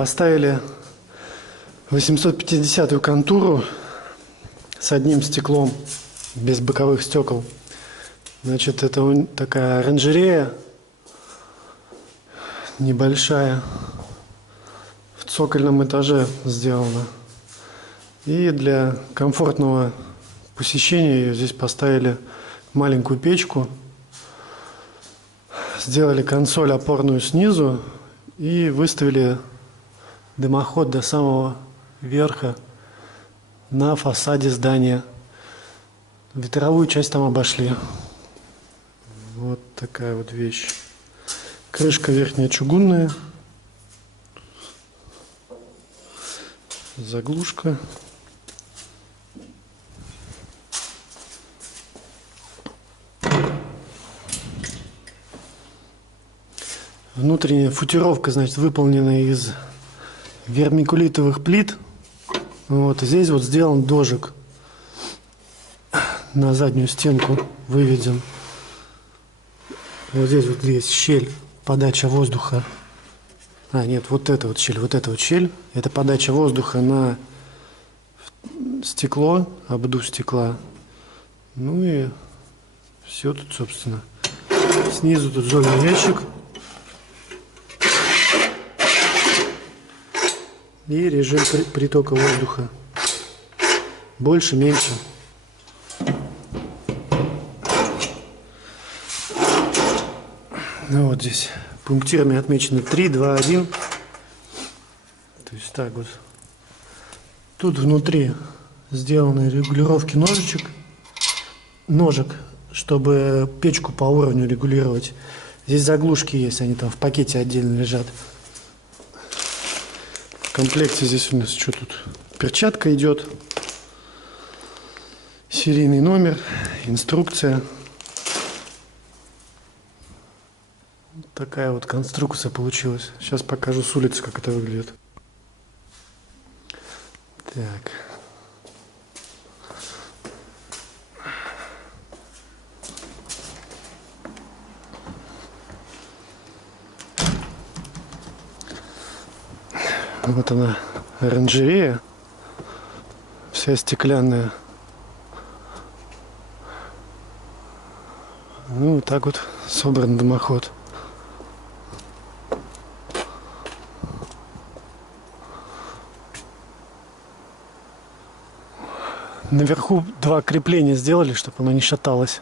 Поставили 850-ю контуру с одним стеклом, без боковых стекол. Значит, это такая оранжерея небольшая, в цокольном этаже сделана. И для комфортного посещения ее здесь поставили маленькую печку. Сделали консоль опорную снизу и выставили дымоход до самого верха на фасаде здания. Ветровую часть там обошли. Вот такая вот вещь. Крышка верхняя чугунная. Заглушка. Внутренняя футировка, значит, выполнена из вермикулитовых плит. Вот здесь вот сделан дожик. На заднюю стенку выведен. Вот здесь вот есть щель, подача воздуха. Нет, вот эта вот щель. Это подача воздуха на стекло, обдув стекла. Ну и все тут, собственно. Снизу тут зольный ящик. И режим притока воздуха. Больше, меньше. Ну вот здесь пунктирами отмечено 3, 2, 1. То есть так вот. Тут внутри сделаны регулировки ножек, чтобы печку по уровню регулировать. Здесь заглушки есть, они там в пакете отдельно лежат. В комплекте здесь у нас что тут? Перчатка идет, серийный номер, инструкция. Такая вот конструкция получилась. Сейчас покажу с улицы, как это выглядит. Так. Вот она, оранжерея. Вся стеклянная. Ну, вот так вот собран дымоход. Наверху 2 крепления сделали, чтобы оно не шаталось.